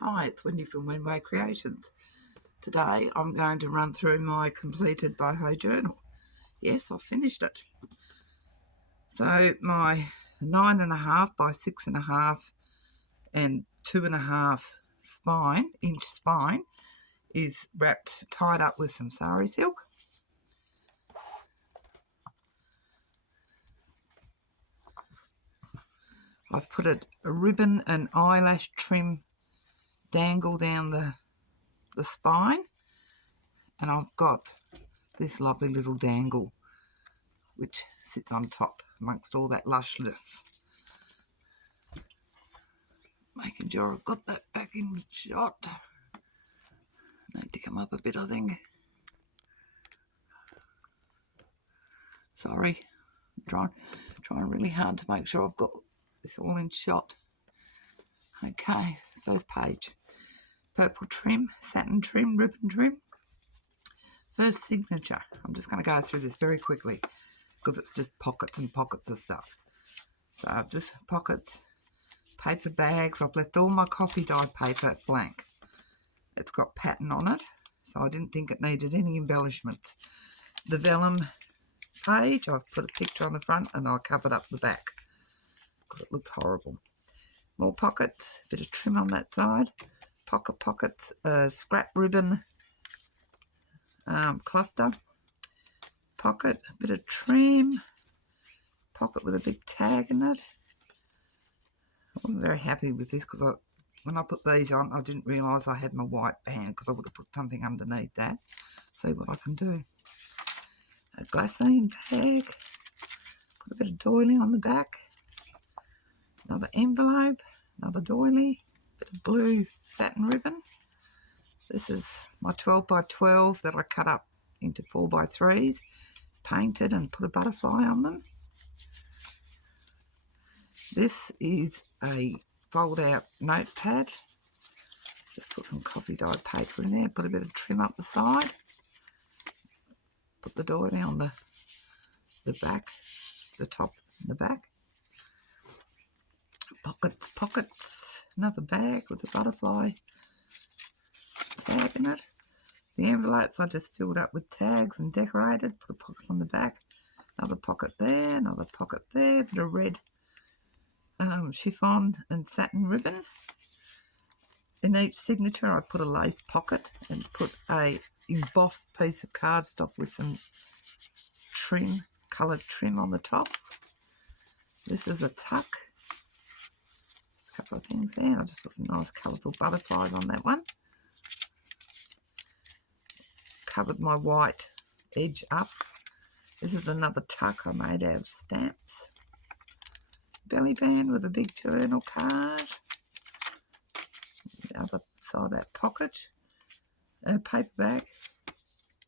Hi, it's Wendy from Wenway Creations. Today I'm going to run through my completed boho journal. Yes, I finished it. So my 9.5 by 6.5 and 2.5 inch spine is tied up with some sari silk. I've put a ribbon and eyelash trim dangle down the spine, and I've got this lovely little dangle which sits on top amongst all that lushness. Making sure I've got that back in shot. Need to come up a bit, I think. Sorry, I'm trying really hard to make sure I've got this all in shot. Okay, first page. Purple trim, satin trim, ribbon trim. First signature. I'm just going to go through this very quickly because it's just pockets and pockets of stuff. So I've just pockets, paper bags. I've left all my coffee dyed paper blank. It's got pattern on it, so I didn't think it needed any embellishments. The vellum page, I've put a picture on the front and I covered up the back because it looked horrible. More pockets, a bit of trim on that side. Pockets, scrap ribbon cluster. Pocket, a bit of trim. Pocket with a big tag in it. I wasn't very happy with this because when I put these on, I didn't realise I had my white band because I would have put something underneath that. See what I can do. A glassine bag. Put a bit of doily on the back. Another envelope. Another doily. Bit of blue satin ribbon. This is my 12 by 12 that I cut up into 4 by 3s. Painted and put a butterfly on them. This is a fold-out notepad. Just put some coffee dyed paper in there. Put a bit of trim up the side. Put the doily on the back, the top and the back. Pockets. Another bag with a butterfly tag in it. The envelopes I just filled up with tags and decorated. Put a pocket on the back. Another pocket there. Another pocket there. Bit of red chiffon and satin ribbon. In each signature I put a lace pocket and put a embossed piece of cardstock with some trim, coloured trim on the top. This is a tuck. Just a couple of things there. I'll just put some nice colourful butterflies on that one. Covered my white edge up. This is another tuck I made out of stamps. Belly band with a big journal card. The other side of that pocket. And a paper bag.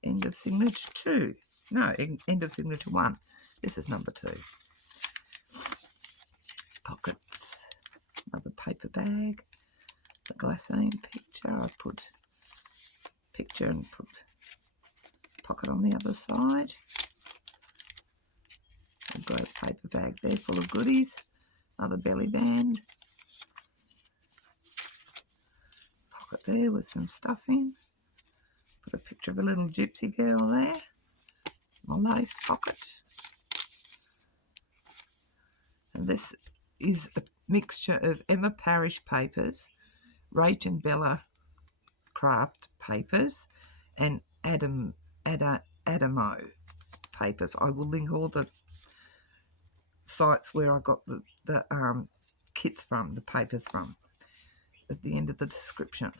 End of signature 2. No, end of signature 1. This is number 2. Pockets. Another paper bag. The glassine picture. I put picture and put pocket on the other side. I've got a paper bag there full of goodies. Another belly band. Pocket there with some stuff in. Put a picture of a little gypsy girl there. My lace pocket. And this is a mixture of Emma Parrish papers, Rach and Bella craft papers, and Adamo papers. I will link all the sites where I got the kits from, the papers from, at the end of the description.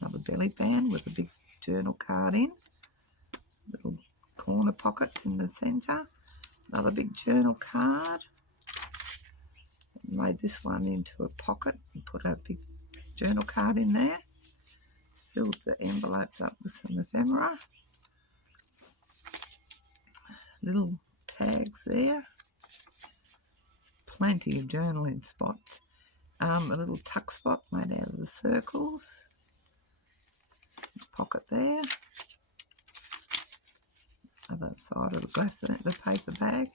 Another belly band with a big journal card in. Little corner pockets in the centre. Another big journal card. Made this one into a pocket and put a big journal card in there. Filled the envelopes up with some ephemera. Little tags there. Plenty of journaling spots. A little tuck spot made out of the circles. Pocket there. Other side of the glass, the paper bag.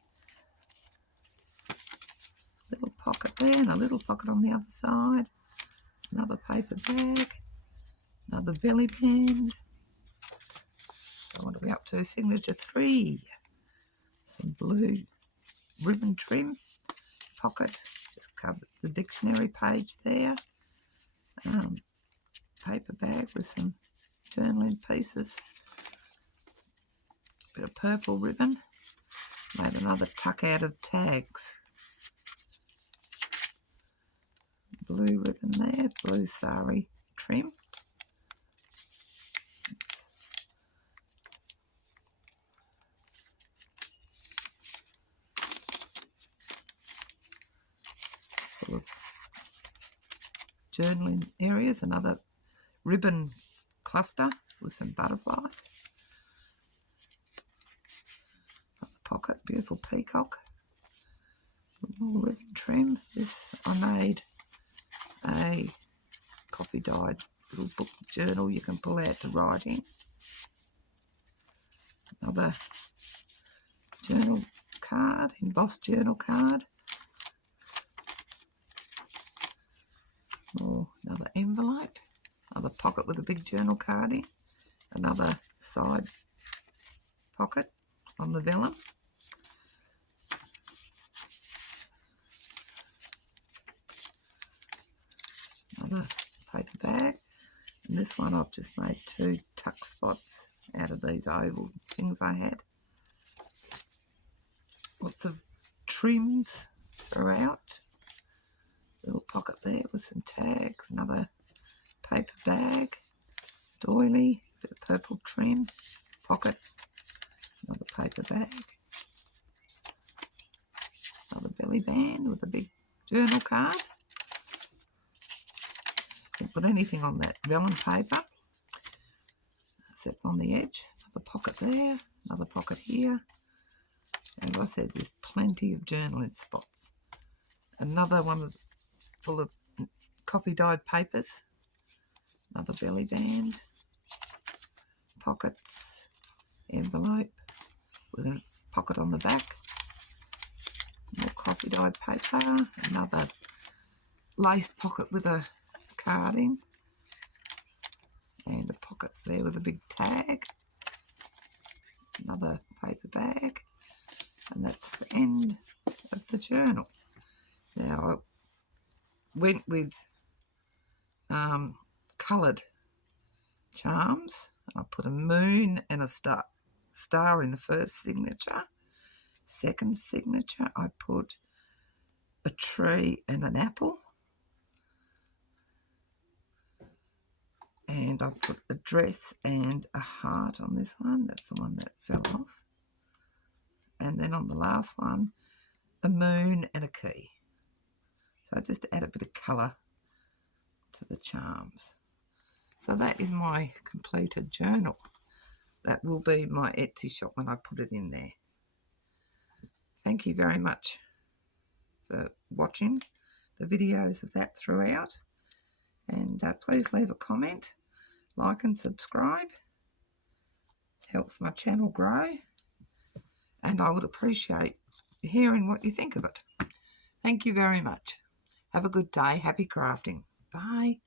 Little pocket there and a little pocket on the other side. Another paper bag. Another belly band. So what are we up to? Signature 3. Some blue ribbon trim. Pocket. Just covered the dictionary page there. Paper bag with some journaling pieces. Bit of purple ribbon. Made another tuck out of tags. Blue ribbon there. Blue sari trim. Full of journaling areas. Another ribbon cluster with some butterflies. Pocket, beautiful peacock. More ribbon trim. This I made a coffee dyed little book journal you can pull out to write in. Another journal card, embossed journal card. Or another envelope. Another pocket with a big journal card in. Another side pocket on the vellum. Another paper bag. And this one I've just made 2 tuck spots out of these oval things I had. Lots of trims throughout. Little pocket there with some tags. Another paper bag. Doily, bit of purple trim. Pocket. Another paper bag. Another belly band with a big journal card. Don't put anything on that vellum paper except on the edge. Another pocket there, another pocket here. As I said, there's plenty of journaling spots. Another one full of coffee dyed papers. Another belly band. Pockets. Envelope with a pocket on the back. More coffee dyed paper. Another lace pocket with a carding, and a pocket there with a big tag. Another paper bag, and that's the end of the journal. Now I went with coloured charms. I put a moon and a star in the first signature. Second signature I put a tree and an apple. And I put a dress and a heart on this one. That's the one that fell off. And then on the last one, a moon and a key. So I just add a bit of colour to the charms. So that is my completed journal. That will be my Etsy shop when I put it in there. Thank you very much for watching the videos of that throughout. And please leave a comment, like and subscribe. It helps my channel grow. And I would appreciate hearing what you think of it. Thank you very much. Have a good day. Happy crafting. Bye.